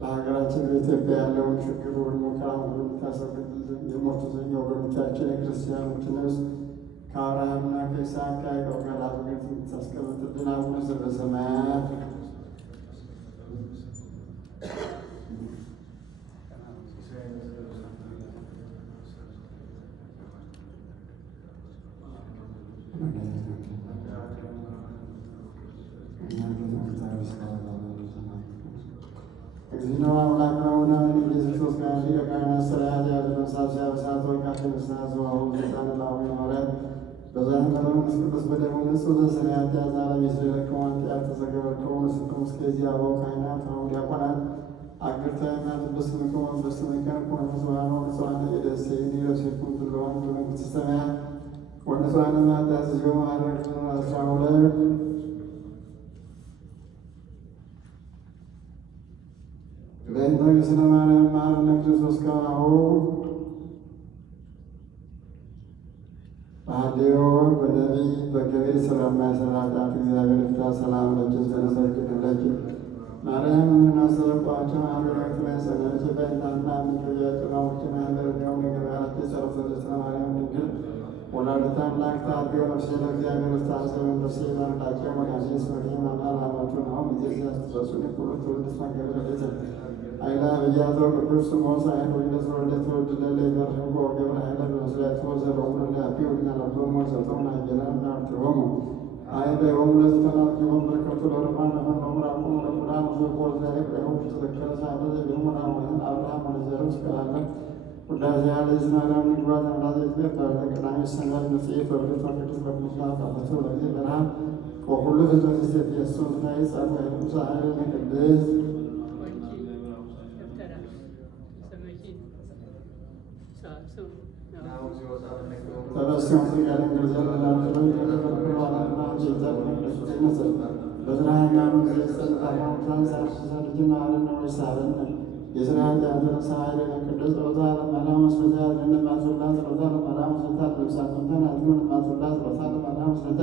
በሀገራችን በኢትዮጵያ ያለውን ችግር ሁሉ ከአሁኑ የምታስወግድልን የሞቱትን የወገኖቻችን የክርስቲያኖችን ነፍስ ከአብርሃምና ከይስሐቅ ከያዕቆብ ጋር አብረህ የምታስቀምጥልን አቡነ ዘበሰማያት እዚህ ነው አምላክ ነውና ኢየሱስ ጋር ሊቀቃና ስርዓት ያለ መሳሰያ በሳት ወቃት መሳሰ ዋው ዘታላው ማለት በዛን መንፈስ ቅዱስ በደሙ ንጹህ ዘስርዓት ያዛለም ይስለከዋን ያተዘገበከው መስከም እስከዚህ አበው ካህናት ነው ዲያቆናት አግርታና በስመከው በስመከው ኮንሶዋኖ ሰዋነ የደሰይኒ ለሰኩም ብለዋን በመንግስተ ሰማያት ወነሰዋነ ማዳስ ጆማ አረክና አስራውለ በእንተ ስለ ማርያም ማርነ ክርስቶስ ከማሁ በአዴዮ በነቢይ በገቢር ስራ የማይሰራላት እግዚአብሔር ፍታ ሰላም ለችን ተነሳይክለች ማርያም እናሰረቋቸው አምራክ ላይ ሰነች በእንታና ምክያጭናዎችን ያለርኛው ነገራት የጸረፈ ስለ ማርያም ድንግል ወላዲተ አምላክ ታቢዮ ነፍሴ ለእግዚአብሔር ስታሰብ ነፍሴ ላላቸው መድኃኒት መድኃኒት አላማቱ ነው ጊዜ ሲያስተሰሱን ሁሉ ትውልድ ማገበለች አይላ በያዘው ቅዱስ ስሞስ አይን ወይነስ ወለተ ወልደ ለይበርህቆ ገብረ ኃይለ በመስራት ወዘረው ለአቢው ለለበሞ ዘተው ናጀላና አርተሆሙ አይ በሆሙ ለተናቅሙ በከቱ ለርፋን ለፈኖምራቁ ለቁራን ዘቆል ዛሬ በሆሙ ተዘከረ ሳለ ዘገሙና ወይን አብርሃም ወዘረስ ከላለ ወዳጅ ያለ ዝናራም ንግባት አምላክ ይፈታል ተቀዳሚ ሰናል ነጽይ ፈርቶ ቅዱስ በቅዱስ አባቶ ለዚህ በረሃ ወሁሉ ህዝብ ሲሰጥ ኢየሱስ ላይ ጻፈ ሙሳ አይለ ቅዱስ ተበስም ያለን ገንዘብ ለላቸው ለተፈቀደዋልና ጀዛብ ለተሰጠ በዝራኛ ነው ዘሰጣው ታንሳስ ዘርጅና አለና ወሳረን የዝራኛ ያዘነሳ አይለ ቅዱስ ጸሎታ ለማርያም መስለታ ለማሰላ ጸሎታ ለማርያም መስለታ ለሳንተና አዝመን ማሰላ ጸሎታ ለማርያም መስለታ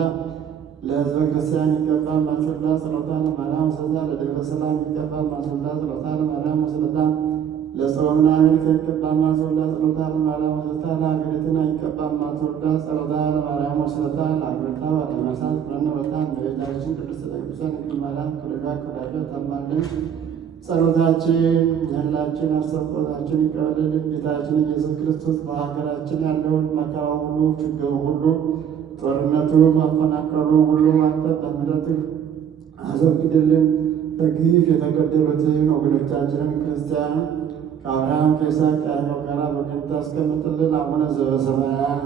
ለሕዝበ ክርስቲያን ይገባል ማሰላ ጸሎታ ለማርያም መስለታ ለደብረ ሰላም ይገባል ማሰላ ጸሎታ ለማርያም መስለታ ለጾምና አሜሪካ ይቀባማ ተወልዳ ጸሎታ ለማርያም ወስለታ ለሀገሪቱን አይቀባማ ተወልዳ ጸሎታ ለማርያም ወስለታ ለሀገሪቷ ባለመሳት መኖረታ እመቤታችን ቅድስት ቅዱሳን ድንግል ማርያም ከደጋ ከወዳጇ ታማልን። ጸሎታችን የሁላችን አስተቆታችን ይቀበልልን። ጌታችን ኢየሱስ ክርስቶስ በሀገራችን ያለውን መከራ ሁሉ ችግሩ ሁሉ ጦርነቱ ማፈናቀሉ ሁሉ አንተ በምሕረትህ አስወግድልን። በግፍ የተገደሉትን ወገኖቻችንን ክርስቲያን ከአብርሃም ከይስሐቅ ከያዕቆብ ጋር በገነት አስቀምጥልን። አቡነ ዘበሰማያት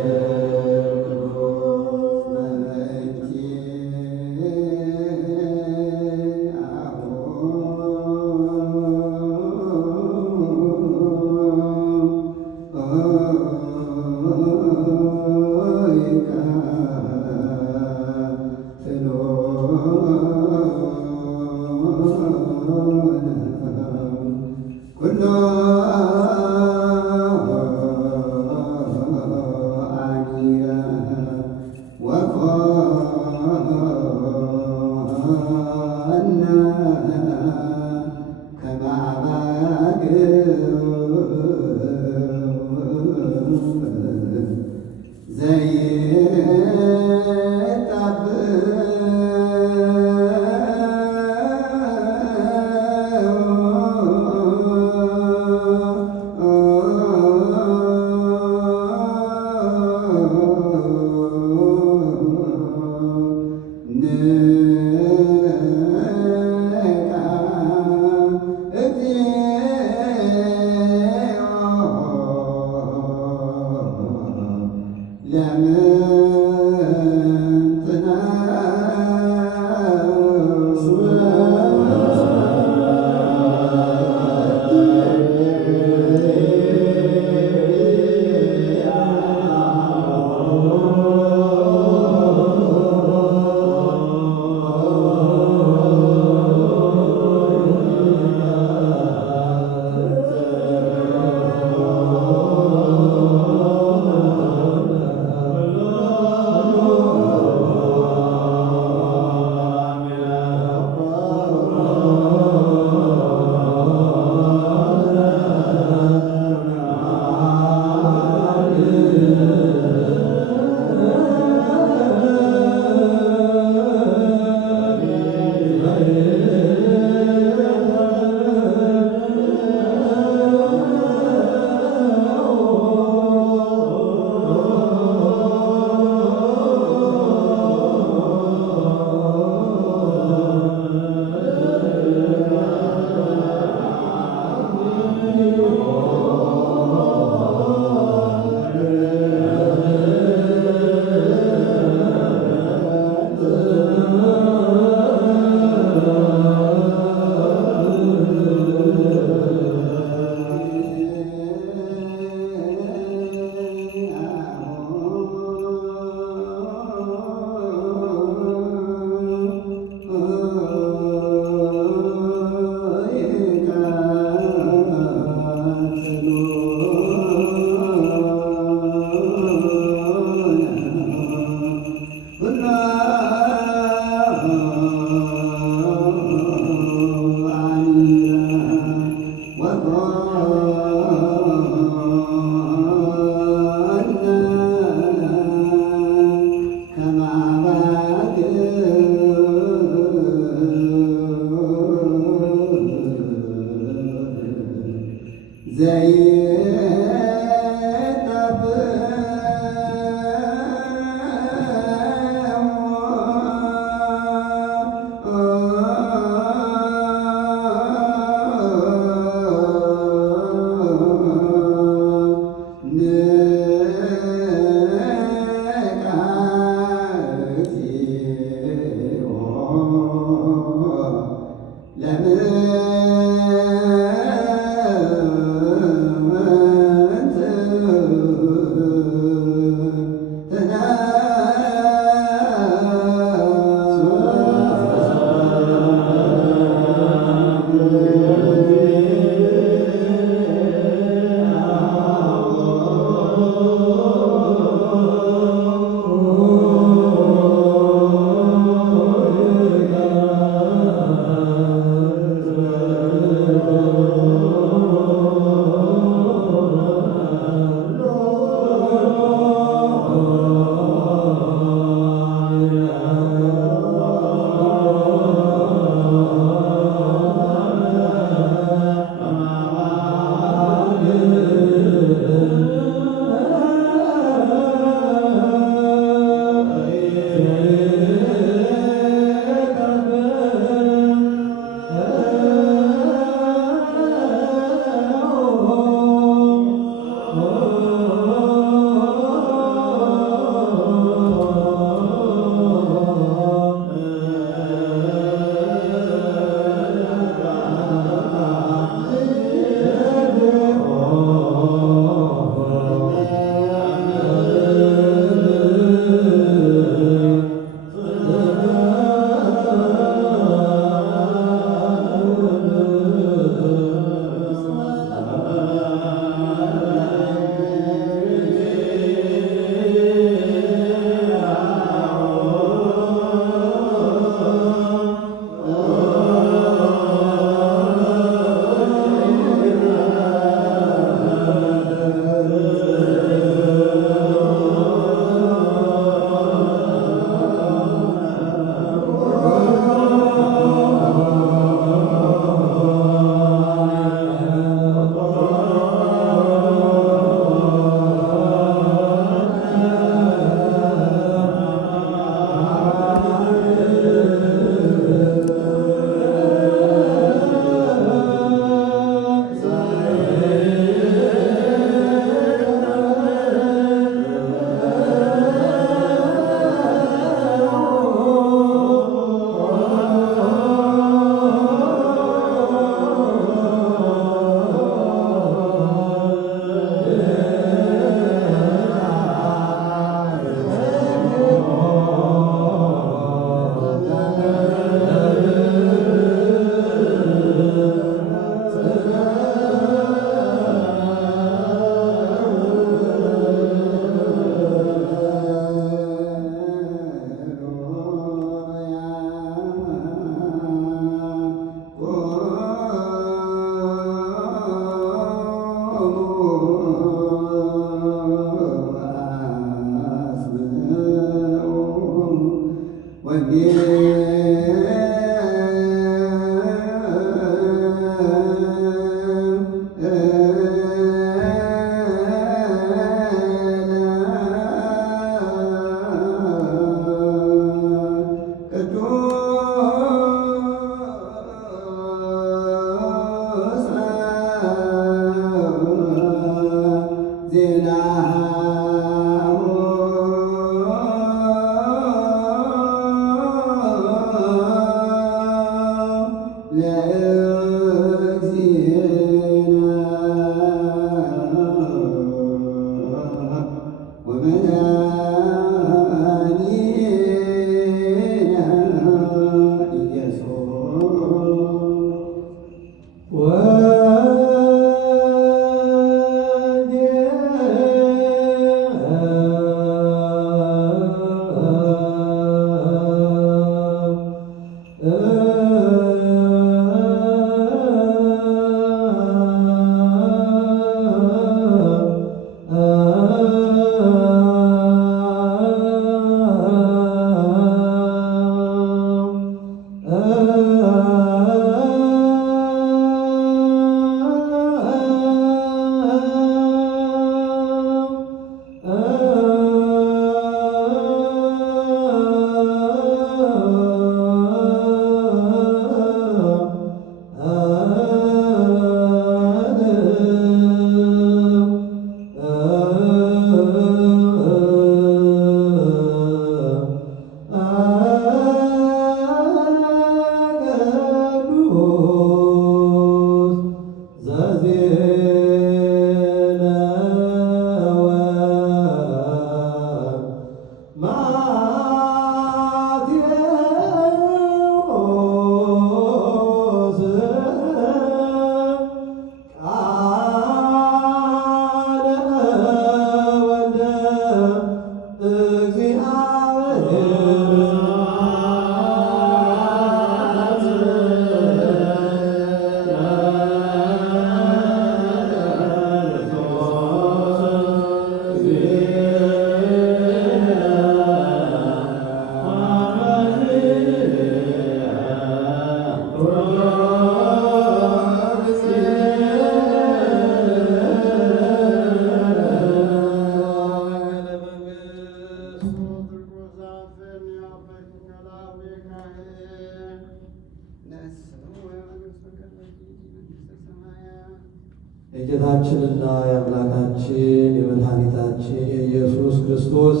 የጌታችንና የአምላካችን የመድኃኒታችን የኢየሱስ ክርስቶስ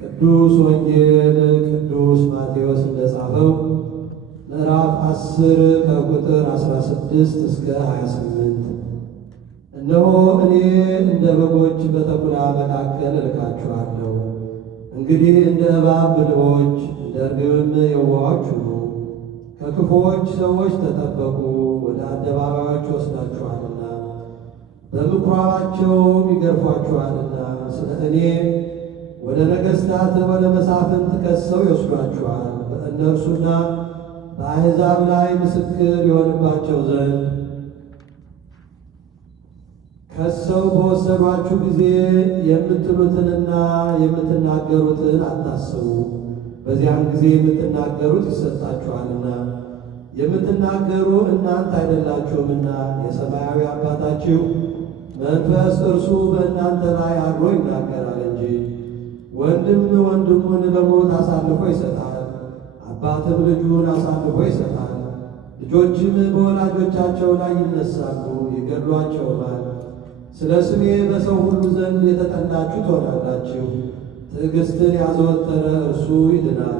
ቅዱስ ወንጌል ቅዱስ ማቴዎስ እንደጻፈው ምዕራፍ 10 ከቁጥር 16 እስከ 28 እነሆ እኔ እንደ በጎች በተኩላ መካከል እልካችኋለሁ። እንግዲህ እንደ እባብ ብልሆች እንደ ርግብም የዋሆች ሁኑ። ከክፉዎች ሰዎች ተጠበቁ፣ ወደ አደባባዮች ወስዳችኋልና በምኵራባቸውም ይገርፏችኋልና ስለ እኔ ወደ ነገሥታት ወደ መሳፍንት ከሰው ይወስዷችኋል። በእነርሱና በአሕዛብ ላይ ምስክር የሆንባቸው ዘንድ ከሰው በወሰዷችሁ ጊዜ የምትሉትንና የምትናገሩትን አታስቡ። በዚያን ጊዜ የምትናገሩት ይሰጣችኋልና የምትናገሩ እናንተ አይደላችሁምና የሰማያዊ አባታችሁ መንፈስ እርሱ በእናንተ ላይ አድሮ ይናገራል እንጂ። ወንድም ወንድሙን ለሞት አሳልፎ ይሰጣል፣ አባትም ልጁን አሳልፎ ይሰጣል። ልጆችም በወላጆቻቸው ላይ ይነሳሉ፣ ይገድሏቸውማል። ስለ ስሜ በሰው ሁሉ ዘንድ የተጠላችሁ ትሆናላችሁ። ትዕግሥትን ያዘወተረ እርሱ ይድናል።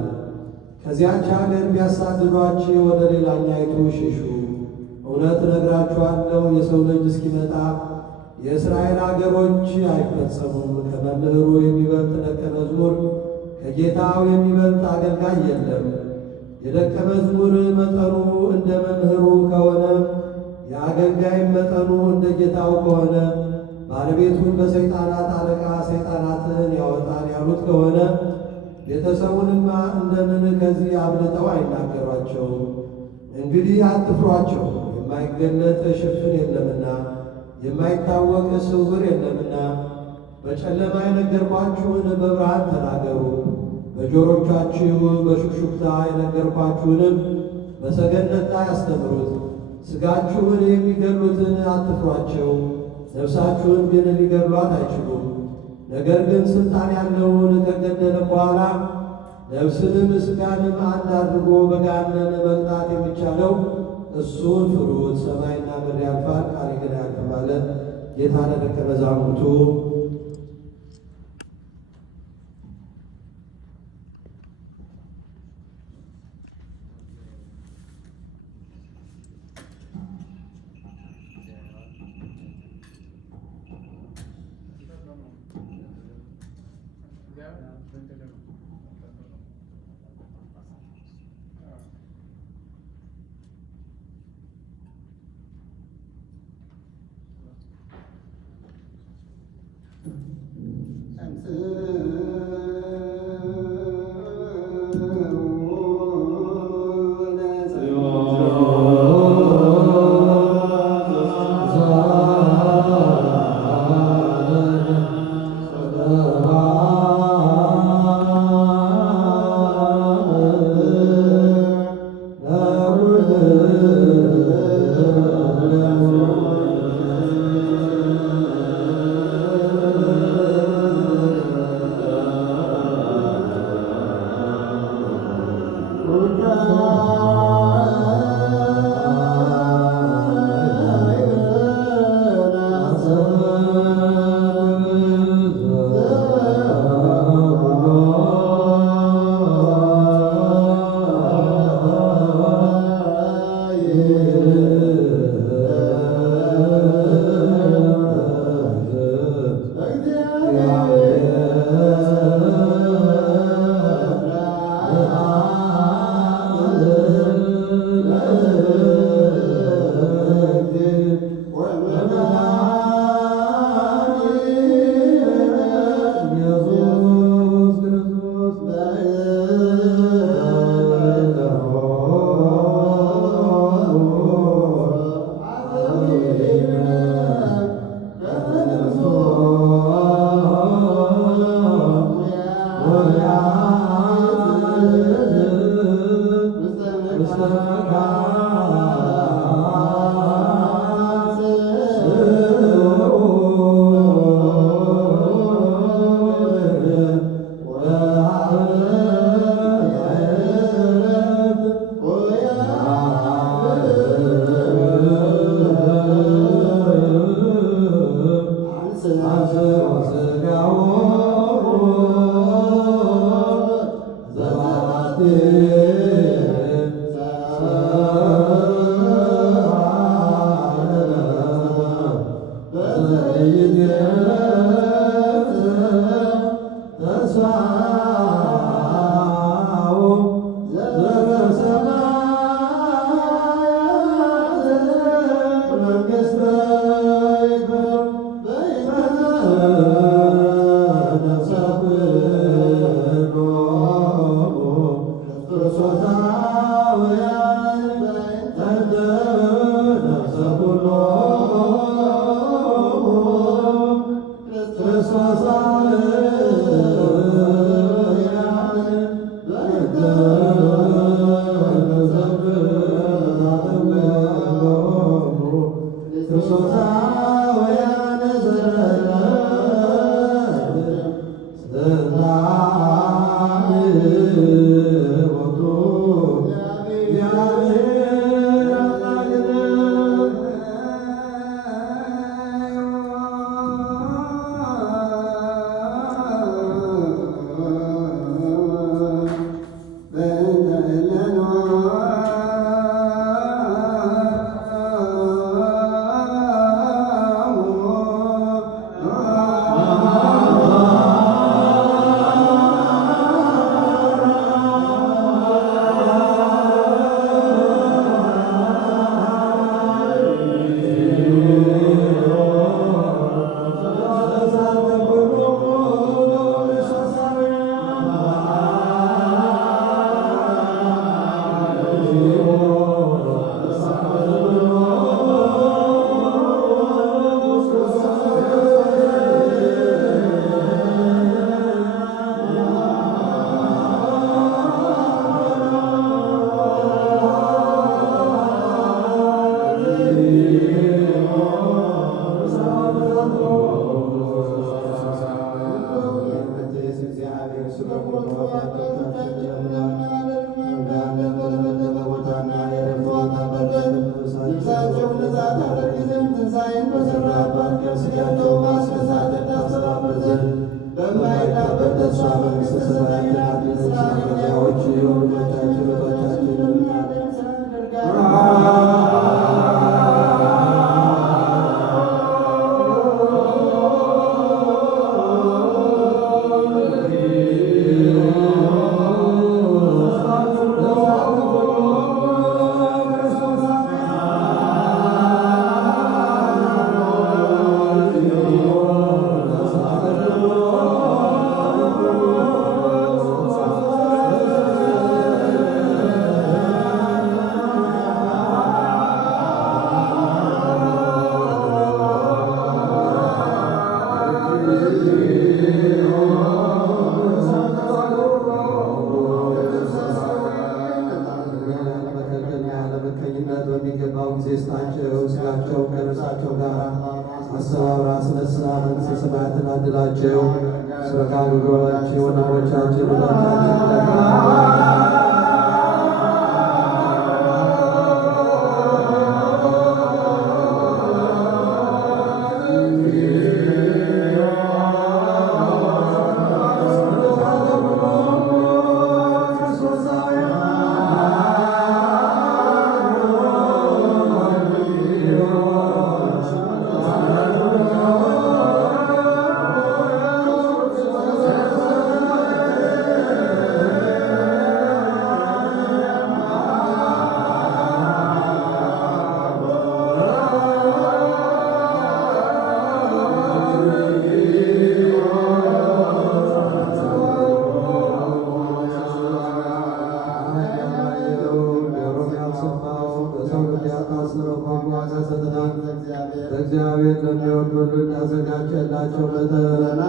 ከዚያች አገር ቢያሳድዷችሁ ወደ ሌላኛይቱ ሽሹ። እውነት እነግራችኋለሁ የሰው ልጅ እስኪመጣ የእስራኤል አገሮች አይፈጸሙም። ከመምህሩ የሚበልጥ ደቀ መዝሙር ከጌታው የሚበልጥ አገልጋይ የለም። የደቀ መዝሙር መጠኑ እንደ መምህሩ ከሆነ የአገልጋይም መጠኑ እንደ ጌታው ከሆነ ባለቤቱን በሰይጣናት አለቃ ሰይጣናትን ያወጣል ያሉት ከሆነ ቤተሰቡንማ እንደምን ከዚህ አብልጠው አይናገሯቸውም? እንግዲህ አትፍሯቸው፣ የማይገለጥ ሽፍን የለምና የማይታወቅ ስውር የለምና። በጨለማ የነገርኳችሁን በብርሃን ተናገሩ፣ በጆሮቻችሁ በሹክሹክታ የነገርኳችሁንም በሰገነት ላይ አስተምሩት። ሥጋችሁን የሚገድሉትን አትፍሯቸው፣ ነፍሳችሁን ግን ሊገድሏት አይችሉም። ነገር ግን ሥልጣን ያለውን ከገደለ በኋላ ነፍስንም ሥጋንም አንድ አድርጎ በገሃነም መቅጣት የሚቻለው እሱን ፍሩት። ሰማይና ምድር ያልፋል፣ ቃሌ ግን አያልፍም አለ ጌታ ለደቀ መዛሙርቱ። Amen. ስጋ ግብራችን ወናቦቻችን ወዳጆቻችን እግዚአብሔር ለሚወዱ ሁሉ እንዳዘጋጀላቸው መጠን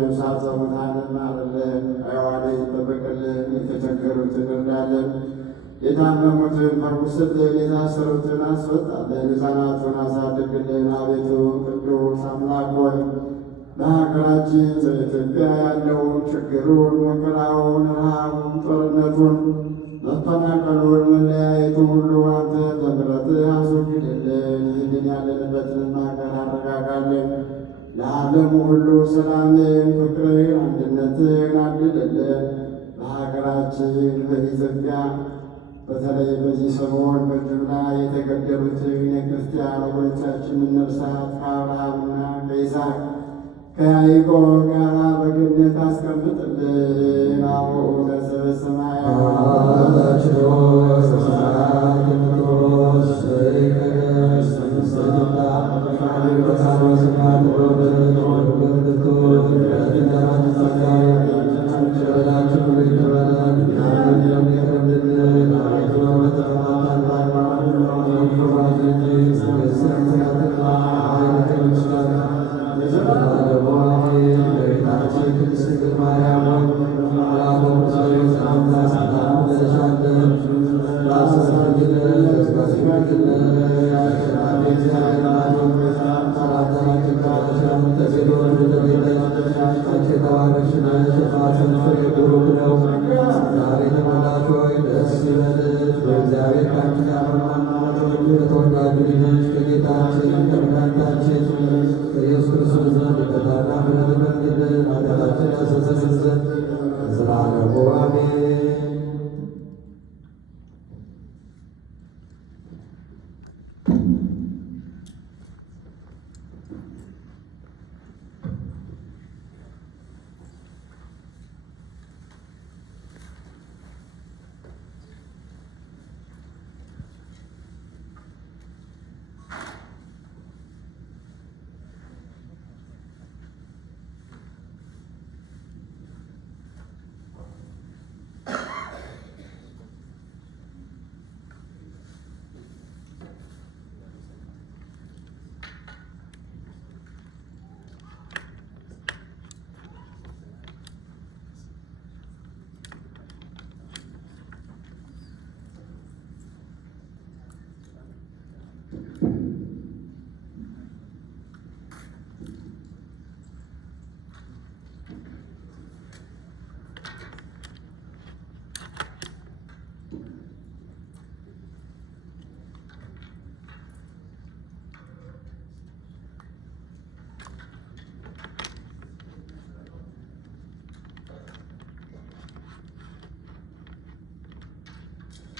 ነፍሳተ ሙታንን ማርልን፣ ሕያዋንን ይጠብቅልን፣ የተቸገሩትን እርዳልን፣ የታመሙትን ፈውስልን፣ የታሰሩትን አስወጣልን፣ ሕፃናቱን አሳድግልን። አቤቱ ቅዱስ አምላክ ሆይ በሀገራችን በኢትዮጵያ ያለውን ችግሩን፣ መከራውን፣ ረሃቡን፣ ጦርነቱን፣ መፈናቀሉን፣ መለያየቱ ሁሉ አንተ በምሕረትህ አስወግድልን። ይህንን ያለንበትን ሀገር አረጋጋልን። ለዓለሙ ሁሉ ሰላምን፣ ፍቅርን፣ አንድነትን አድልልን። በሀገራችን በኢትዮጵያ በተለይ በዚህ ሰሞን በጅምላ የተገደሉትን የክርስቲያን ወገኖቻችንን ነፍሳት ከአብርሃምና ከይስሐቅ ከያዕቆብ ጋር በገነት አስቀምጥልን። አቡነ ዘበሰማያት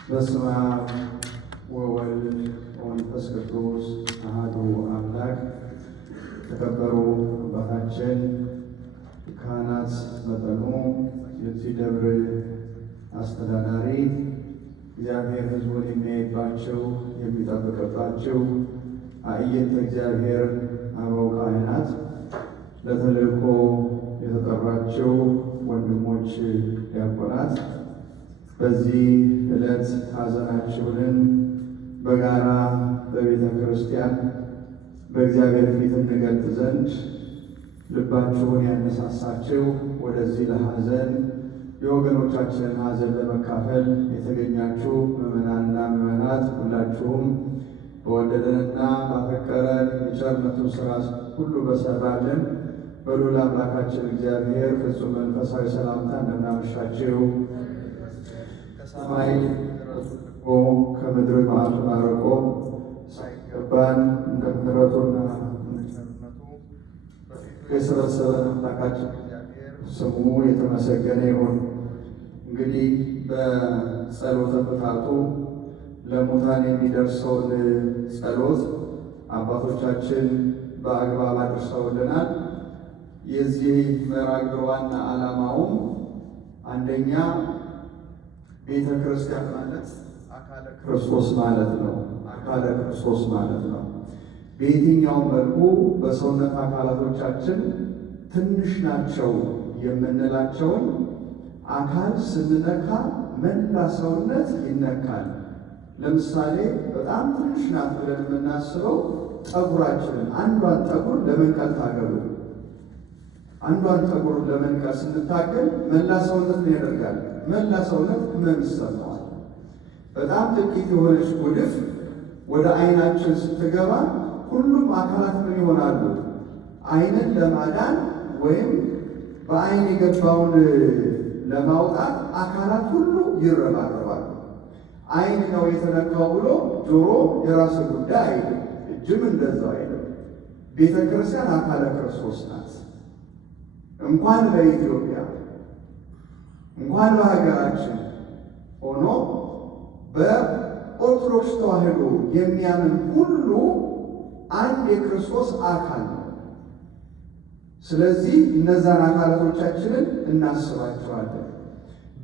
በስመ አብ ወወልድ ወመንፈስ ቅዱስ አሐዱ አምላክ። የተከበሩ አባታችን ካህናት መጠኑ፣ የዚህ ደብር አስተዳዳሪ፣ እግዚአብሔር ሕዝቡን የሚያይባቸው የሚጠብቅባቸው አዕይንተ እግዚአብሔር አበው ካህናት፣ ለተልእኮ የተጠራቸው ወንድሞች ዲያቆናት፣ በዚህ ዕለት ሐዘናችሁንን በጋራ በቤተ ክርስቲያን በእግዚአብሔር ፊት እንገልጥ ዘንድ ልባችሁን ያነሳሳችሁ ወደዚህ ለሐዘን የወገኖቻችንን ሐዘን ለመካፈል የተገኛችሁ ምዕመናንና ምዕመናት ሁላችሁም በወደደንና ባፈቀረን የቸርነቱን ሥራ ሁሉ በሰራልን በልዑል አምላካችን እግዚአብሔር ፍጹም መንፈሳዊ ሰላምታ እንደምናመሻችሁ፣ ከሰማይ ርቆ ከምድር መዓቱን አርቆ ሳይገባን እንደ ምሕረቱና እንደ ቸርነቱ የሰበሰበን አምላካችን እግዚአብሔር ስሙ የተመሰገነ ይሁን። እንግዲህ በጸሎተ ፍትሐቱ ለሙታን የሚደርሰውን ጸሎት አባቶቻችን በአግባብ አድርሰውልናል። የዚህ መርሐ ግብር ዋና ዓላማውም አንደኛ ቤተ ክርስቲያን ማለት አካለ ክርስቶስ ማለት ነው። አካለ ክርስቶስ ማለት ነው። በየትኛውም መልኩ በሰውነት አካላቶቻችን ትንሽ ናቸው የምንላቸውን አካል ስንነካ መላ ሰውነት ይነካል። ለምሳሌ በጣም ትንሽ ናት ብለን የምናስበው ጠጉራችንን አንዷን ጠጉር ለመንቀል ታገሉ። አንዷን ጠጉር ለመንቀል ስንታገል መላ ሰውነት ምን ያደርጋል? መላ ሰውነት ህመም ይሰማዋል። በጣም ጥቂት የሆነች ጉድፍ ወደ ዓይናችን ስትገባ ሁሉም አካላት ምን ይሆናሉ? ዓይንን ለማዳን ወይም በዓይን የገባውን ለማውጣት አካላት ሁሉ ይረባረባሉ። ዓይን ነው የተነካው ብሎ ጆሮ የራስ ጉዳይ አይልም፣ እጅም እንደዛው አይልም። ቤተ ክርስቲያን አካለ ክርስቶስ ናት። እንኳን በኢትዮጵያ እንኳን በሀገራችን ሆኖ በኦርቶዶክስ ተዋሕዶ የሚያምን ሁሉ አንድ የክርስቶስ አካል ነው። ስለዚህ እነዛን አካላቶቻችንን እናስባቸዋለን።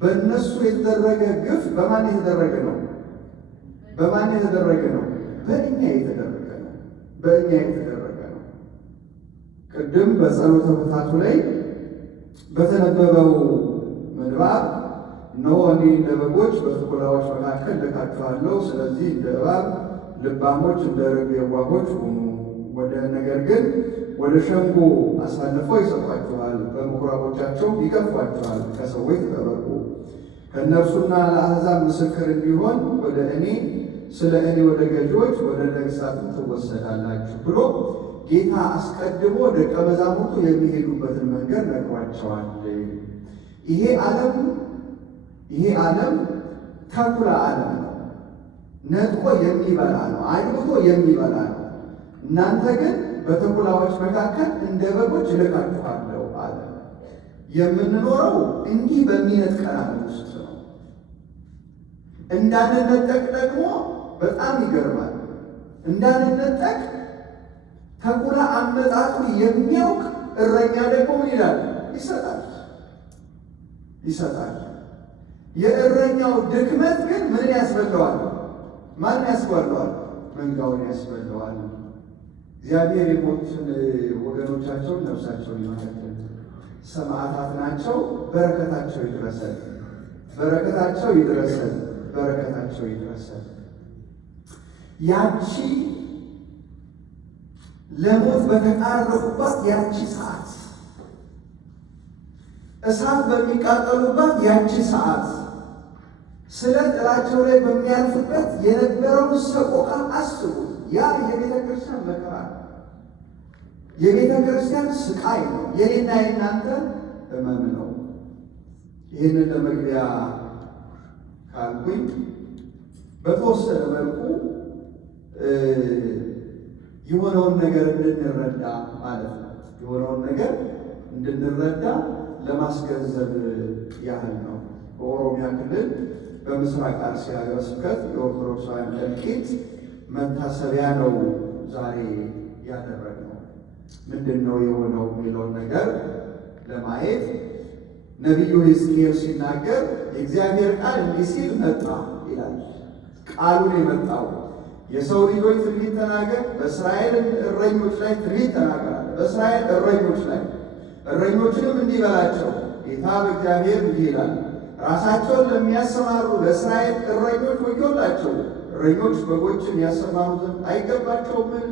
በእነሱ የተደረገ ግፍ በማን የተደረገ ነው? በማን የተደረገ ነው? በእኛ የተደረገ ነው። በእኛ የተደረገ ነው። ቅድም በጸሎተ ፍትሐቱ ላይ በተነበበው ምንባብ እነሆ እኔ እንደ በጎች በተኩላዎች መካከል ልካችኋለሁ፣ ስለዚህ እንደ እባብ ልባሞች እንደ ርግብ የዋሆች ሁኑ፣ ነገር ግን ወደ ሸንጎ አሳልፈው ይሰጧችኋል፣ በምኩራቦቻቸው ይገፏችኋል፣ ከሰዎች ተጠበቁ፣ ከእነርሱና ለአሕዛብ ምስክር እንዲሆን ወደ እኔ ስለ እኔ ወደ ገዢዎች ወደ ነገሥታትም ትወሰዳላችሁ ብሎ ጌታ አስቀድሞ ደቀ መዛሙርቱ የሚሄዱበትን መንገድ ነግሯቸዋል። ይሄ ዓለም ተኩላ ዓለም ነው። ነጥቆ የሚበላ ነው። አድብቶ የሚበላ ነው። እናንተ ግን በተኩላዎች መካከል እንደ በጎች እልካችኋለሁ አለ። የምንኖረው እንዲህ በሚነጥቀን ዓለም ውስጥ ነው። እንዳንነጠቅ ደግሞ በጣም ይገርማል። እንዳንነጠቅ ተኩላ አመጣጡን የሚያውቅ እረኛ ደግሞ ምን ይላል? ይሰጣል። የእረኛው ድክመት ግን ምን ያስበለዋል? ማን ያስበለዋል? መንጋውን ያስበለዋል። እግዚአብሔር የሞቱትን ወገኖቻቸውን ነፍሳቸውን ይማረክልን። ሰማዕታት ናቸው። በረከታቸው ይድረሰን። ያቺ ለሞት በተቃረቡባት ያቺ ሰዓት፣ እሳት በሚቃጠሉባት ያቺ ሰዓት፣ ስለ ጥላቸው ላይ በሚያልፍበት የነበረውን ሰቆቃ አስቡ። ያ የቤተ ክርስቲያን መከራ ነው። የቤተ ክርስቲያን ስቃይ ነው። የኔና የእናንተ ሕመም ነው። ይህንን ለመግቢያ ካልኩኝ በተወሰነ መልኩ የሆነውን ነገር እንድንረዳ ማለት ነው። የሆነውን ነገር እንድንረዳ ለማስገንዘብ ያህል ነው። በኦሮሚያ ክልል በምስራቅ አርሲ ሀገረ ስብከት የኦርቶዶክሳውያን እልቂት መታሰቢያ ነው ዛሬ ያደረግነው። ምንድን ነው የሆነው የሚለውን ነገር ለማየት ነቢዩ ሕዝቅኤል ሲናገር የእግዚአብሔር ቃል እንዲህ ሲል መጣ ይላል። ቃሉን የመጣው የሰው ልጆች ትንቢት ተናገር፣ በእስራኤል እረኞች ላይ ትንቢት ተናገራል። በእስራኤል እረኞች ላይ እረኞችንም እንዲህ በላቸው፣ ጌታ በእግዚአብሔር እንዲህ ይላል፣ ራሳቸውን ለሚያሰማሩ ለእስራኤል እረኞች ወዮላቸው። እረኞች በጎችን ያሰማሩ ዘንድ አይገባቸውምን?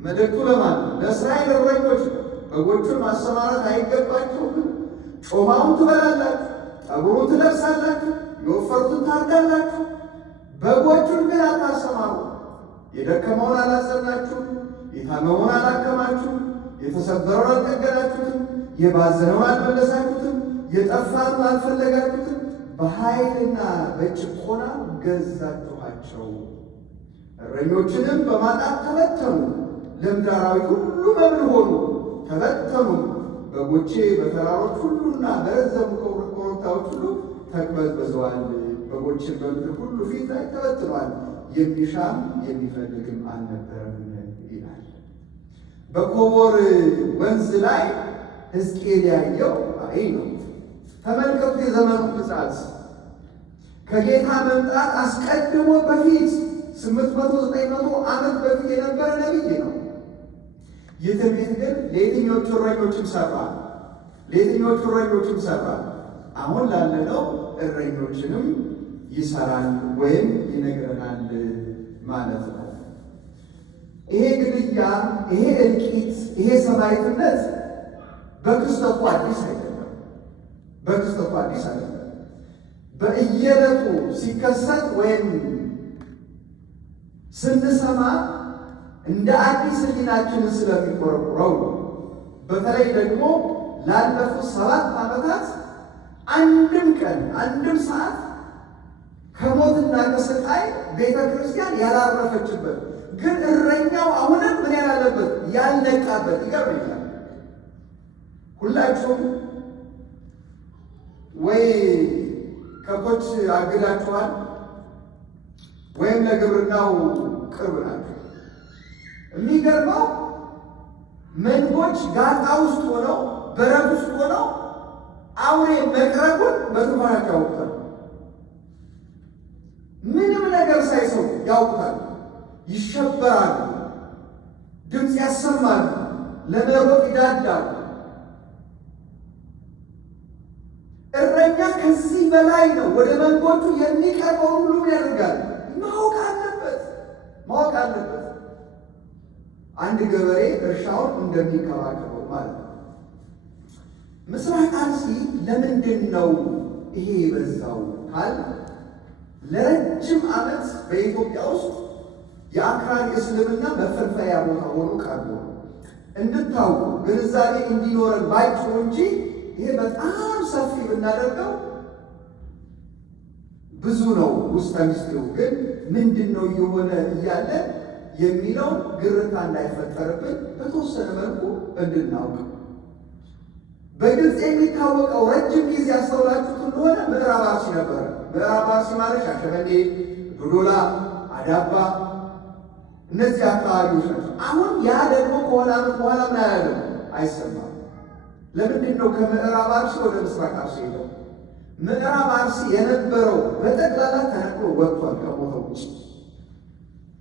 መልእክቱ ለማን ነው? ለእስራኤል እረኞች በጎቹን ማሰማራት አይገባቸውምን? ጮማውን ትበላላችሁ፣ ጠጉሩን ትለብሳላችሁ፣ የወፈሩትን ታርዳላችሁ፣ በጎቹን ግን አታሰማሩ። የደከመውን አላጸናችሁም፣ የታመመውን አላከማችሁም፣ የተሰበረውን አልጠገናችሁትም፣ የባዘነውን አልመለሳችሁትም፣ የጠፋውን አልፈለጋችሁትም። በኃይልና በጭቆና ገዛችኋቸው። እረኞችንም በማጣት ተበተኑ፣ ለምድር አራዊት ሁሉ መብል ሆኑ፣ ተበተኑ። በጎቼ በተራሮች ሁሉና በረዘሙ ኮረብታዎች ሁሉ ተቅበዝበዘዋል። በጎችን በምድር ሁሉ ፊት ላይ ተበትነዋል፣ የሚሻም የሚፈልግም አልነበረም ይላል። በኮቦር ወንዝ ላይ ሕዝቅኤል ያየው ራእይ ነው። ተመልከቱ የዘመኑ ግጻት ከጌታ መምጣት አስቀድሞ በፊት 800-900 ዓመት በፊት የነበረ ነቢይ ነው። ይህ ትንቢት ግን ለየትኞቹ እረኞችም ሰራ? ለየትኞቹ እረኞችም ሰራ? አሁን ላለነው እረኞችንም ይሰራል ወይም ይነግረናል ማለት ነው። ይሄ ግድያ፣ ይሄ እልቂት፣ ይሄ ሰማዕትነት በክስተቱ አዲስ አይደለም። በክስተቱ አዲስ አይደለም። በእየዕለቱ ሲከሰት ወይም ስንሰማ እንደ አዲስ ሕሊናችንን ስለሚቆረቁረው ነው። በተለይ ደግሞ ላለፉት 7 ዓመታት አንድም ቀን አንድም ሰዓት ከሞትና ከስቃይ ቤተ ክርስቲያን ያላረፈችበት ግን እረኛው አሁንም ምን ያላለበት ያልነቃበት ይገርመኛል። ሁላችሁም ወይ ከብቶች አግዳችኋል ወይም ለግብርናው ቅርብ ናቸው። የሚገርመው መንጎች ጋጣ ውስጥ ሆነው በረት ውስጥ ሆነው አውሬ መቅረቡን በትንፋሻቸው ያውቁታል። ምንም ነገር ሳይሰው ያውቁታል። ይሸበራሉ፣ ድምፅ ያሰማሉ፣ ለመሮጥ ይዳዳሉ። እረኛ ከዚህ በላይ ነው። ወደ መንጎቹ የሚቀርበው ሁሉ ያደርጋል። ማወቅ አለበት፣ ማወቅ አለበት። አንድ ገበሬ እርሻውን እንደሚንከባከበው ማለት ነው። ምስራቅ አርሲ ለምንድን ነው ይሄ የበዛው ካል ለረጅም ዓመት በኢትዮጵያ ውስጥ የአክራሪ እስልምና መፈልፈያ ቦታ ሆኖ ቀርቦ እንድታውቁ ግንዛቤ እንዲኖረን ባይጭሩ እንጂ ይሄ በጣም ሰፊ ብናደርገው ብዙ ነው። ውስጠ ምስጢሩ ግን ምንድን ነው እየሆነ እያለ የሚለው ግርታ እንዳይፈጠርብን በተወሰነ መልኩ እንድናውቅ በግልጽ የሚታወቀው ረጅም ጊዜ ያስተውላችሁት እንደሆነ ምዕራብ አርሲ ነበረ። ምዕራብ አርሲ ማለት ሻሸመኔ፣ ዶዶላ፣ አዳባ እነዚህ አካባቢዎች ናቸው። አሁን ያ ደግሞ ከሆነ ዓመት በኋላ ምን ያለ አይሰማም። ለምንድን ነው ከምዕራብ አርሲ ወደ ምስራቅ አርሲ ሄደው? ምዕራብ አርሲ የነበረው በጠቅላላ ተነቅሎ ወጥቷል ከቦታው ውጭ።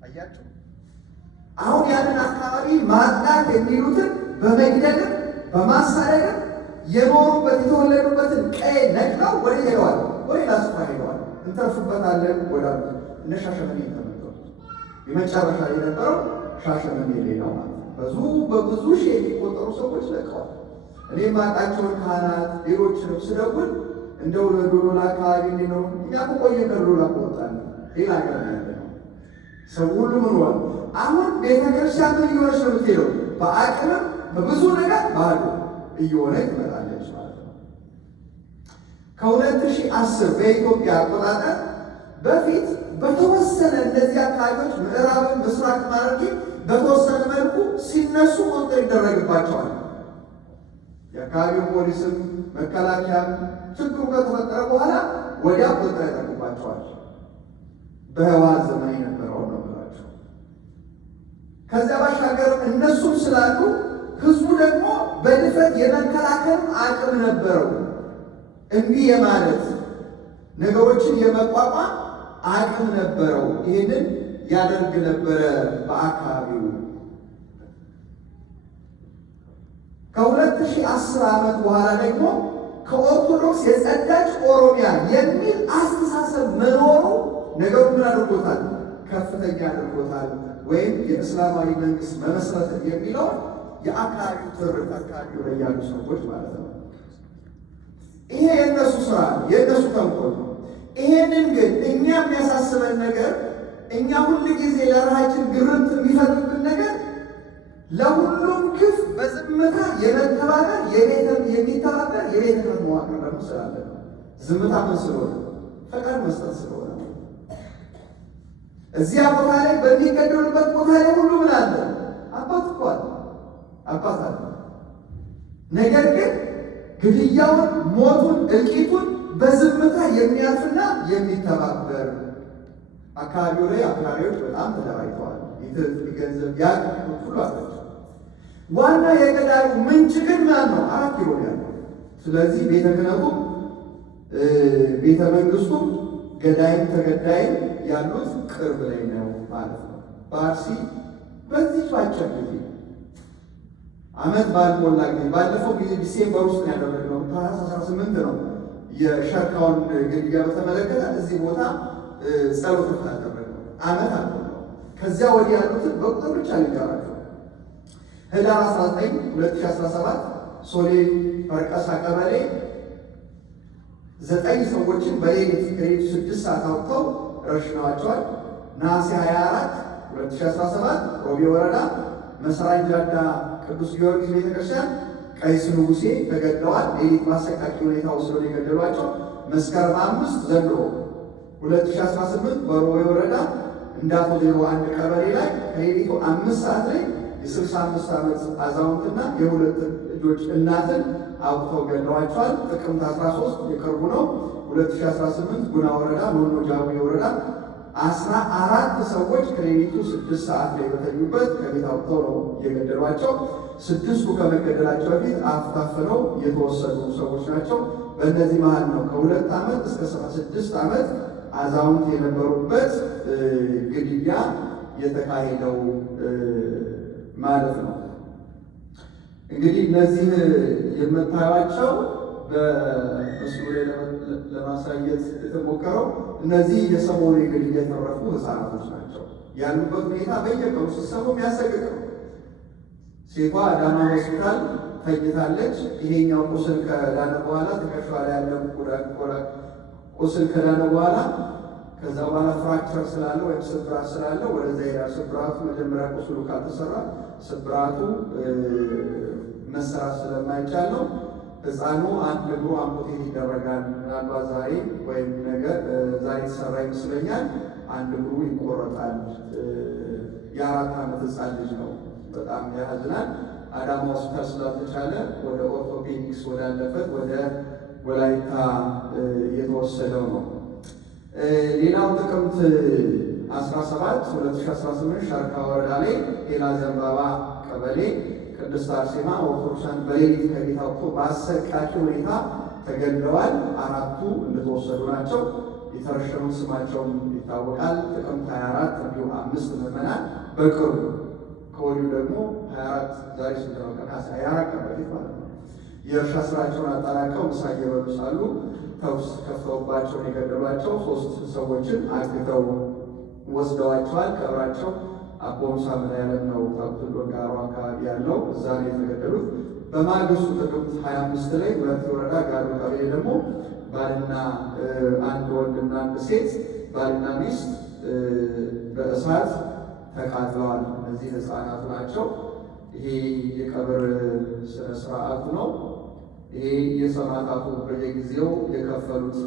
አያቸው። አሁን ያንን አካባቢ ማጽዳት የሚሉትን በመግደልም በማሳደድም የኖሩበት የተወለዱበትን ቀይ ነቅለው ወደ ሄደዋል፣ ወደ ሌላ ስፍራ ሄደዋል። እንተርፍበታለን ወዳሉ እነ ሻሸመኔ ተመልከቱ። የመጨረሻ የነበረው ሻሸመኔ ሌላው ማለት በብዙ ሺህ የሚቆጠሩ ሰዎች ለቀዋል። እኔ ማጣቸውን ካህናት ሌሎችንም ስደውል እንደው ለዶዶላ አካባቢ እንዲነው እኛ ቆየ ከዶዶላ ቆወጣል ሌላ ገር ያለ ነው። ሰው ሁሉ ምንዋል። አሁን ቤተክርስቲያን ምን እየሆነች ነው የምትሄደው? በአቅምም በብዙ ነገር ባዶ እየሆነ ትመጣለች ማለት ነው። ከ2010 በኢትዮጵያ አቆጣጠር በፊት በተወሰነ እነዚህ አካባቢዎች ምዕራብን ምስራቅ ማድረግ በተወሰነ መልኩ ሲነሱ ቁጥጥር ይደረግባቸዋል። የአካባቢው ፖሊስም መከላከያም ችግሩ ከተፈጠረ በኋላ ወዲያው ቁጥጥር ያደርጉባቸዋል። በህወሓት ዘመን የነበረው ነው ብላቸው። ከዚያ ባሻገር እነሱም ስላሉ ህዝቡ ደግሞ በድፍረት የመከላከል አቅም ነበረው። እንዲህ የማለት ነገሮችን የመቋቋም አቅም ነበረው። ይህንን ያደርግ ነበረ በአካባቢው። ከ2010 ዓመት በኋላ ደግሞ ከኦርቶዶክስ የጸዳች ኦሮሚያ የሚል አስተሳሰብ መኖሩ ነገሩ ምን አድርጎታል? ከፍተኛ አድርጎታል። ወይም የእስላማዊ መንግስት መመስረት የሚለው የአካባቢው ትርክ አካባቢው ላይ ያሉ ሰዎች ማለት ነው። ይሄ የእነሱ ስራ ነው፣ የእነሱ ተንኮል ነው። ይሄንን ግን እኛ የሚያሳስበን ነገር እኛ ሁል ጊዜ ለራሳችን ግርምት የሚፈጥርብን ነገር ለሁሉም ክፍ በዝምታ የመተባበር የሚተባበር የቤተ ክህነት መዋቅር ደግሞ ስላለ ነው። ዝምታ ምን ስለሆነ? ፈቃድ መስጠት ስለሆነ። እዚያ ቦታ ላይ በሚገደሉበት ቦታ ላይ ሁሉ ምን አለ? አባት እኮ አለ፣ አባት አለ። ነገር ግን ግድያውን፣ ሞቱን፣ እልቂቱን በዝምታ የሚያልፍና የሚተባበር አካባቢው ላይ አክራሪዎች በጣም ተደራጅተዋል። ገንዘብ ያ ሁሉ አላቸው። ዋና የገዳዩ ምንጭ ግን ማን ነው? 4 ኪሎ ያለው። ስለዚህ ቤተ ክህነቱ ቤተ መንግስቱ ገዳይም ተገዳይም ያሉት ቅርብ ላይ ነው ማለት ነው። በአርሲ በዚህ ባጭር ጊዜ ዓመት ባልሞላ ጊዜ ባለፈው ጊዜ ዲሴምበር ውስጥ ነው ያደረግነው። ታኅሳስ 18 ነው የሸርካውን ግድያ በተመለከተ እዚህ ቦታ ጸሎት ተደረገው። ዓመት አለ። ከዚያ ወዲህ ያሉትን በቁጥር ብቻ ሊጋራቸው ህዳር 19 2017 ሶሌ ፈርቀሳ ቀበሌ 9 ሰዎችን በሌሊት ከሌሊቱ 6 ሰዓት አውጥተው ረሽነዋቸዋል። ነሐሴ 24 2017 ሮቤ ወረዳ መሰራኝ ጃዳ ቅዱስ ጊዮርጊስ ቤተክርስቲያን ቀይስ ንጉሴ ተገድለዋል። ሌሊት ማሰቃቂ ሁኔታ ወስደው የገደሏቸው። መስከረም 5 ዘንድሮ 2018 በሮቤ ወረዳ እንዳቶ 01 ቀበሌ ላይ ከሌሊቱ 5 ሰዓት ላይ የ65 ዓመት አዛውንትና የ2 ልጆች እናትን አውጥተው ገድለዋቸዋል። ጥቅምት 13 የቅርቡ ነው 2018 ጉና ወረዳ ኖኖ ጃዊ ወረዳ 14 ሰዎች ከሌሊቱ 6 ሰዓት ላይ በተኙበት ከቤት አውጥተው ነው የገደሏቸው። 6ቱ ከመገደላቸው በፊት አፍታፍነው የተወሰዱ ሰዎች ናቸው። በእነዚህ መሃል ነው ከ2 ዓመት እስከ 76 ዓመት አዛውንት የነበሩበት ግድያ የተካሄደው ማለት ነው። እንግዲህ እነዚህ የምታዩቸው በምስሉ ላይ ለማሳየት የተሞከረው እነዚህ የሰሞኑ የግድያ የተረፉ ህፃናቶች ናቸው። ያሉበት ሁኔታ በየቀኑ ስትሰሙ የሚያሰቅቅ ነው። ሴቷ አዳማ ሆስፒታል ተኝታለች። ይሄኛው ቁስል ከዳነ በኋላ ትከሻ ላይ ያለ ቁስል ከዳነ በኋላ ከዛ በኋላ ፍራክቸር ስላለ ወይም ስብራት ስላለ ወደዛ ሄዳል። ስብራቱ መጀመሪያ ቁስሉ ካልተሰራ ስብራቱ መሰራት ስለማይቻል ነው። ህፃኑ አንድ እግሩ አምፑቴት ይደረጋል። ምናልባት ዛሬ ወይም ነገር ዛሬ የተሰራ ይመስለኛል። አንድ እግሩ ይቆረጣል። የ4 ዓመት ህፃን ልጅ ነው። በጣም ያሳዝናል። አዳማ ሆስፒታል ስላልተቻለ ወደ ኦርቶፔዲክስ ወዳለበት ወደ ወላይታ የተወሰደው ነው። ሌላው ጥቅምት 17 2018 ሻርካ ወረዳ ላይ ሌላ ዘንባባ ቀበሌ ቅድስት አርሴማ ኦርቶዶክሳን በሌሊት ከቤት አውጥቶ በአሰቃቂ ሁኔታ ተገድለዋል። 4ቱ እንደተወሰዱ ናቸው። የተረሸኑት ስማቸውም ይታወቃል። ጥቅምት 24 እንዲሁም 5 ምዕመናን በቅርቡ ከወዲሁ ደግሞ 24 ዛሬ ስንት ነው? 24 ቀን በፊት ማለት ነው የእርሻ ስራቸውን አጠናቀው ምሳ እየበሉ ሳሉ ተኩስ ከፍተውባቸው የገደሏቸው 3 ሰዎችን አግተው ወስደዋቸዋል። ቀብራቸው አቦምሳ መድኃኔዓለም ነው ታብትሎ ጋሮ አካባቢ ያለው እዛ ነው የተገደሉት። በማግስቱ ጥቅምት 25 ላይ ሁለት ወረዳ ጋሮ ቀበሌ ደግሞ ባልና አንድ ወንድና አንድ ሴት ባልና ሚስት በእሳት ተቃጥለዋል። እነዚህ ህፃናቱ ናቸው። ይሄ የቀብር ስነ ስርዓቱ ነው። ይሄ የሰማዕታቱ በየጊዜው የከፈሉት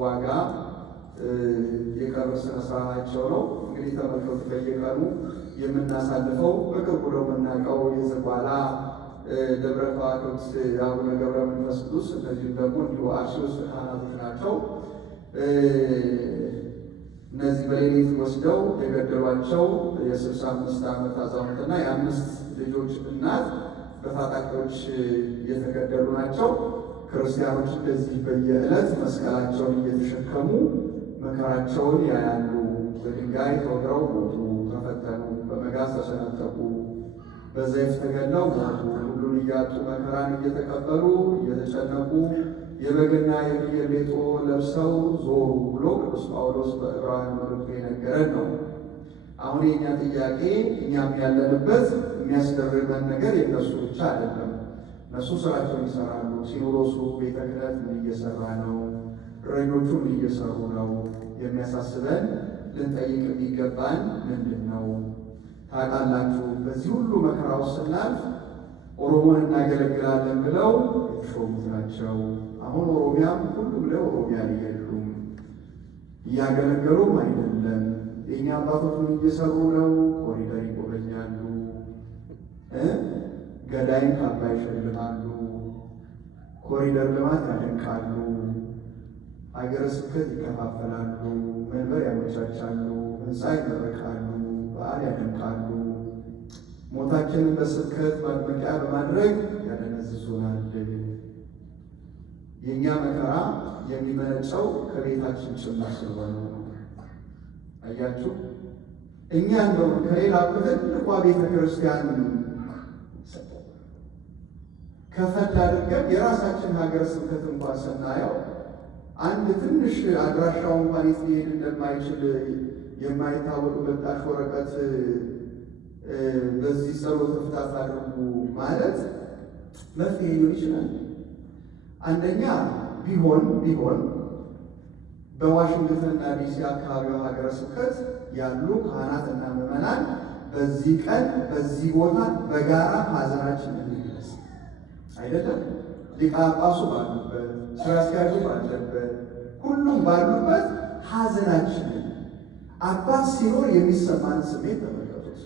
ዋጋ የቀብር ስነ ስርዓታቸው ነው። እንግዲህ ተመልከቱ፣ በየቀኑ የምናሳልፈው በቅርቡ ደግሞ የምናውቀው የዝቋላ ደብረ ከዋክብት አቡነ ገብረ መንፈስ ቅዱስ፣ እነዚህም ደግሞ እንዲሁ አርሲ ውስጥ ካህናቶች ናቸው። እነዚህ በሌሊት ወስደው የገደሏቸው የ65 ዓመት አዛውንትና የ5 ልጆች እናት በታጣቂዎች እየተገደሉ ናቸው። ክርስቲያኖች እንደዚህ በየዕለት መስቀላቸውን እየተሸከሙ መከራቸውን ያያሉ። በድንጋይ ተወግረው ሞቱ፣ ተፈተኑ፣ በመጋዝ ተሰነጠቁ፣ በዘይፍ ተገድለው ሞቱ። ሁሉን እያጡ መከራን እየተቀበሉ እየተጨነቁ የበግና የፍየል ሌጦ ለብሰው ዞሩ ብሎ ቅዱስ ጳውሎስ በዕብራውያን መልእክቱ የነገረን ነው። አሁን የእኛ ጥያቄ እኛም ያለንበት የሚያስደርገን ነገር የእነሱ ብቻ አይደለም። እነሱ ስራቸውን ይሰራሉ። ሲኖዶሱ ቤተ ክህነት ምን እየሰራ ነው? እረኞቹ ምን እየሰሩ ነው? የሚያሳስበን ልንጠይቅ የሚገባን ምንድን ነው? ታውቃላችሁ፣ በዚህ ሁሉ መከራ ውስጥ ስናልፍ ኦሮሞን እናገለግላለን ብለው የተሾሙት ናቸው። አሁን ኦሮሚያም ሁሉ ብለው ኦሮሚያ ሊገሉም እያገለገሉም አይደለም። የእኛ አባቶች ምን እየሰሩ ነው? ኮሪደር ይጎበኛሉ፣ ገዳይን ካባ ይሸልማሉ፣ ኮሪደር ልማት ያደንቃሉ፣ ሀገረ ስብከት ይከፋፈላሉ፣ መንበር ያመቻቻሉ፣ ህንፃ ይመረቃሉ፣ በዓል ያደንቃሉ። ሞታችንን በስብከት ማድመቂያ በማድረግ ያደነዝዙናል። የእኛ መከራ የሚመነጨው ከቤታችን ጭምር ስለሆነ ነው። አያችሁ፣ እኛ እንደው ከሌላ በትልቋ ቤተ ክርስቲያን ከፈል አድርገን የራሳችን ሀገረ ስብከት እንኳን ስናየው አንድ ትንሽ አድራሻው እንኳን የት ሊሄድ እንደማይችል የማይታወቅ በጣሽ ወረቀት በዚህ ጸሎት ፍታት አድርጉ ማለት መፍትሄ ሊሆን ይችላል። አንደኛ ቢሆን በዋሽንግተንና ዲሲ አካባቢው ሀገረ ስብከት ያሉ ካህናትና ምዕመናን በዚህ ቀን በዚህ ቦታ በጋራ ሀዘናችን እንግለጽ አይደለም። ሊቀ ጳጳሱ ባሉበት፣ ስራ አስኪያጁ ባለበት፣ ሁሉም ባሉበት ሀዘናችንን አባት ሲኖር የሚሰማንን ስሜት ተመልከቱት።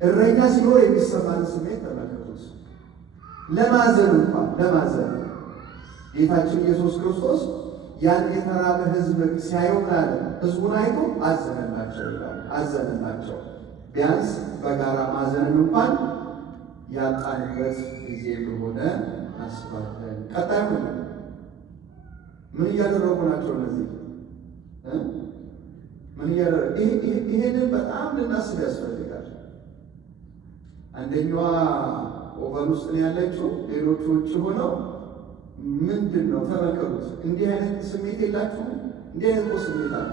እረኛ ሲኖር የሚሰማንን ስሜት ተመልከቱት። ለማዘን ጌታችን ኢየሱስ ክርስቶስ ያን የተራበ ሕዝብ ሲያየው አለ ሕዝቡን አይቶ አዘነላቸው ይላል። አዘነላቸው። ቢያንስ በጋራ ማዘንን እንኳን ያጣንበት ጊዜ እንደሆነ አስባለን። ቀጣዩ ምን እያደረጉ ናቸው እነዚህ? ምን እያደረጉ ይሄንን በጣም ልናስብ ያስፈልጋል። አንደኛዋ ኦቨን ውስጥ ነው ያለችው፣ ሌሎቹ ውጭ ሆነው ምንድን ነው ተመከሩት። እንዲህ አይነት ስሜት የላችሁ? እንዲህ አይነት ስሜት አለ፣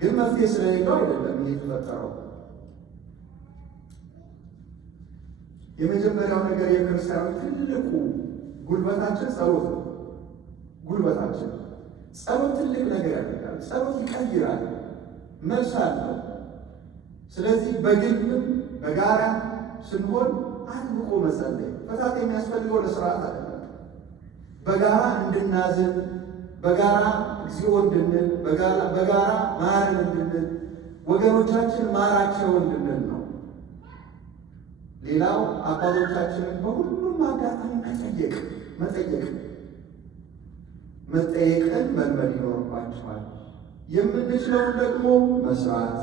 ግን መፍትሄ ስለሌለው አይደለም ይሄ የተፈጠረው። የመጀመሪያው ነገር የክርስቲያኑ ትልቁ ጉልበታችን ጸሎት ነው። ጉልበታችን ጸሎት ትልቅ ነገር ያደርጋል። ጸሎት ይቀይራል፣ መልስ አለው። ስለዚህ በግልም በጋራ ስንሆን አጥብቆ መጸለይ ፈታት የሚያስፈልገው ለስርዓት አይደለም። በጋራ እንድናዝን፣ በጋራ እግዚኦ እንድንል፣ በጋራ ማረን እንድንል፣ ወገኖቻችን ማራቸው እንድንል ነው። ሌላው አባቶቻችንን በሁሉም አጋጣሚ መጠየቅን መልመድ ይኖርባቸዋል። የምንችለውን ደግሞ መስራት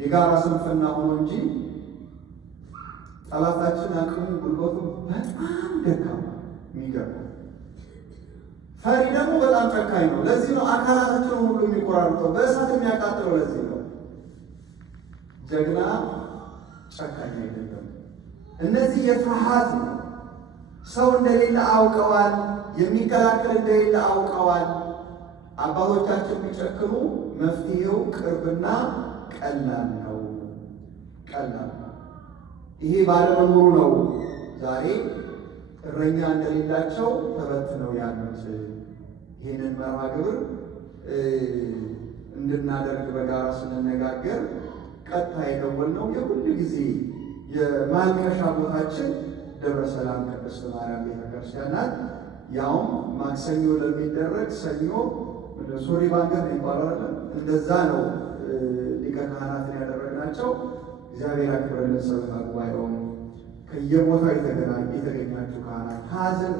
የጋራ ስንፍና ሆኖ እንጂ ጠላታችን አቅሙ ጉልበቱ በጣም ደካማ የሚገርመው። ፈሪ ደግሞ በጣም ጨካኝ ነው። ለዚህ ነው አካላታቸውን ሁሉ የሚቆራርጠው በእሳት የሚያቃጥለው። ለዚህ ነው ጀግና ጨካኝ አይደለም። እነዚህ የፍርሃት ነው። ሰው እንደሌለ አውቀዋል። የሚከላከል እንደሌለ አውቀዋል። አባቶቻችን ቢጨክኑ መፍትሄው ቅርብና ቀላል ነው። ይሄ ባለመኖሩ ነው ዛሬ እረኛ እንደሌላቸው ተበትነው ያሉት። ይህንን መርሃ ግብር እንድናደርግ በጋራ ስንነጋገር ቀጥታ የደወልነው የሁል ጊዜ የማልቀሻ ቦታችን ደብረ ሰላም ቅድስት ማርያም ቤተክርስቲያን ናት። ያውም ማክሰኞ ለሚደረግ ሰኞ ሱሪ ባንገት ነው ይባላል። እንደዛ ነው ሊቀ ካህናትን ያደረግናቸው። እግዚአብሔር ያክብረልን። ሰበካ ጉባኤውን ከየቦታው የተገኛችሁ ካህናት ከሀዘን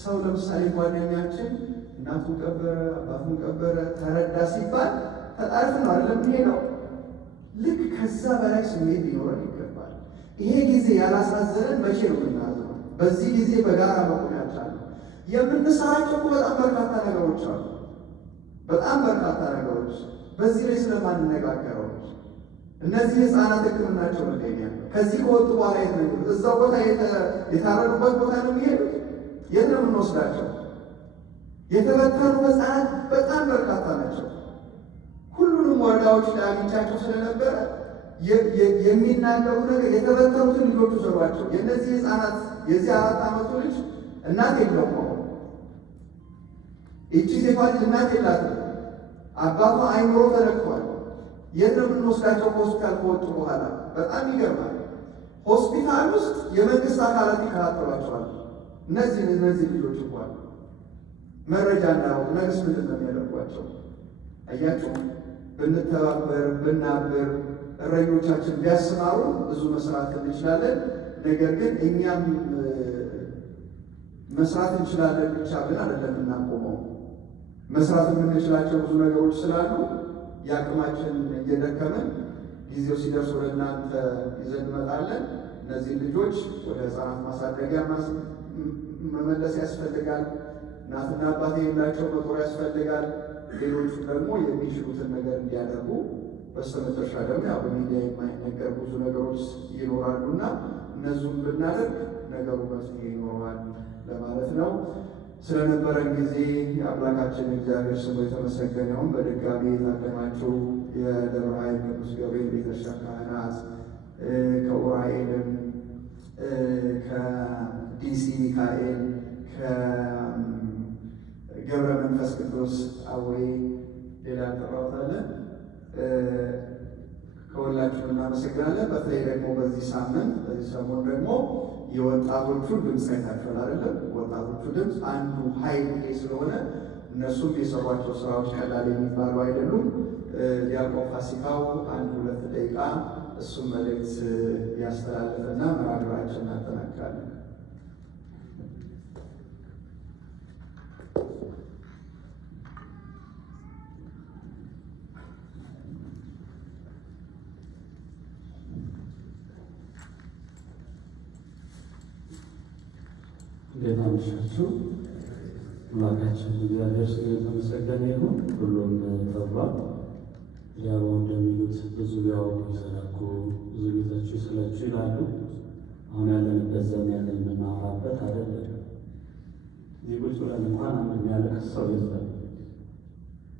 ሰው ለምሳሌ ጓደኛችን እናቱን ቀበረ፣ አባቱን ቀበረ፣ ተረዳ ሲባል ተጣርፈን አይደለም የሚሄደው። ልክ ከዛ በላይ ስሜት ሊኖረን ይገባል። ይሄ ጊዜ ያላሳዘነን መቼ ነው የምናዝነው? በዚህ ጊዜ በጋራ መቆም ያልቻልነው የምንሰራቸው በጣም በርካታ ነገሮች አሉ። በጣም በርካታ ነገሮች በዚህ ላይ ስለማንነጋገረው እነዚህ ህፃናት ሕክምናቸው መገኛል። ከዚህ ከወጡ በኋላ የት ነው የሚሄዱት? እዛው ቦታ የታረዱበት ቦታ ነው የሚሄዱት? የት ነው የምንወስዳቸው? የተበተኑ ህፃናት በጣም በርካታ ናቸው። ሁሉንም ወረዳዎች ላይ አግኝቻቸው ስለነበረ የሚናገሩ ነገር የተበተኑትን ልጆቹ ሰሯቸው። የእነዚህ ህፃናት የዚህ 4 ዓመቱ ልጅ እናት የለውም። ይቺ ሴቷ ልጅ እናት የላትም። አባቷ አይምሮ ተነክቷል። የት ነው የምንወስዳቸው? ከሆስፒታል ከወጡ በኋላ በጣም ይገርማል። ሆስፒታል ውስጥ የመንግስት አካላት ይከታተሏቸዋል። እነዚህ ልጆች እንኳን መረጃ እንዳያወጡ ነገስ ምንድን ነው የሚያደርጓቸው? አያችሁ፣ ብንተባበር ብናብር እረኞቻችን ቢያስማሩ ብዙ መስራት እንችላለን። ነገር ግን እኛም መስራት እንችላለን ብቻ ብለን አይደለም እናቆመው። መስራት የምንችላቸው ብዙ ነገሮች ስላሉ የአቅማችን እየደከመን ጊዜው ሲደርስ ወደ እናንተ ይዘን እንመጣለን። እነዚህ ልጆች ወደ ህፃናት ማሳደጊያ መመለስ ያስፈልጋል። እናትና አባት የሌላቸው መጦር ያስፈልጋል። ሌሎቹ ደግሞ የሚችሉትን ነገር እንዲያደርጉ፣ በስተመጨረሻ ደግሞ ያው በሚዲያ የማይነገር ብዙ ነገሮች ይኖራሉና እነሱን ብናደርግ ነገሩ መፍትሄ ይኖረዋል ለማለት ነው። ስለነበረን ጊዜ የአምላካችን እግዚአብሔር ስሙ የተመሰገነ ይሁን። በድጋሚ የታደማችሁ የደብረ ኃይል ቅዱስ ገብርኤል ቤተክርስቲያን ካህናት ከኡራኤልም ከዲሲ ሚካኤል ከገብረ መንፈስ ቅዱስ አወይ ሌላ ጠራውታለን ከሁላችሁም እናመሰግናለን። በተለይ ደግሞ በዚህ ሳምንት በዚህ ሰሞን ደግሞ የወጣቶቹን ድምፅ አይታችኋል አይደለም? ወጣቶቹ ድምፅ አንዱ ኃይል ይሄ ስለሆነ እነሱም የሰሯቸው ስራዎች ቀላል የሚባሉ አይደሉም። ዲያቆን ፋሲካው 1-2 ደቂቃ እሱም መልእክት ያስተላለፈና መርሃ ግብራችንን እናጠናቅቃለን። እንዴት አመሻችሁ? አምላካችን እግዚአብሔር ስሙ የተመሰገነ ይሁን። ሁሉም ተብሏል። ያው እንደሚሉት ብዙ ቢያወሩ ይዘናጉ፣ ብዙ ጌታችሁ ይስላችሁ ይላሉ። አሁን ያለንበት ዘመን የምናወራበት አይደለም። እዚህ ቁጭ ብለን እንኳን አንድ የሚያለቅስ ሰው የለም።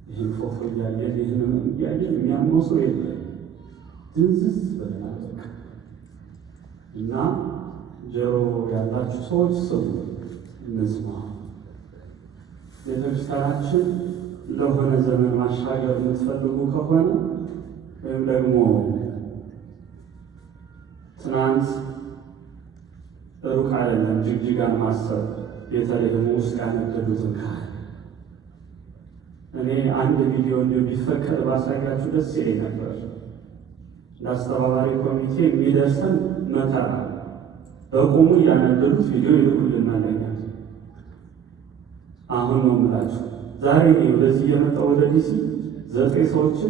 ይህን ፎቶ እያየን ይህንም እያየን የሚያምነው ሰው የለም። ድንዝዝ ብለናል እና ጆሮ ያላችሁ ሰዎች ስሙ፣ እንስማ። ቤተክርስቲያናችን ለሆነ ዘመን ማሻገር የምትፈልጉ ከሆነ ወይም ደግሞ ትናንት ሩቅ አይደለም ጅግጅጋን ማሰብ ቤተልሔም ውስጥ ያነገዱትን ካህን እኔ አንድ ቪዲዮ እንዲሁ ቢፈቀድ ባሳያችሁ ደስ ይለኝ ነበር። ለአስተባባሪ ኮሚቴ የሚደርሰን መከራ በቁሙ እያነደዱት ቪዲዮ ይልኩልን አለኛል። አሁን ነው የምላችሁ። ዛሬ ወደዚህ የመጣው ወደ ዲሲ 9 ሰዎችን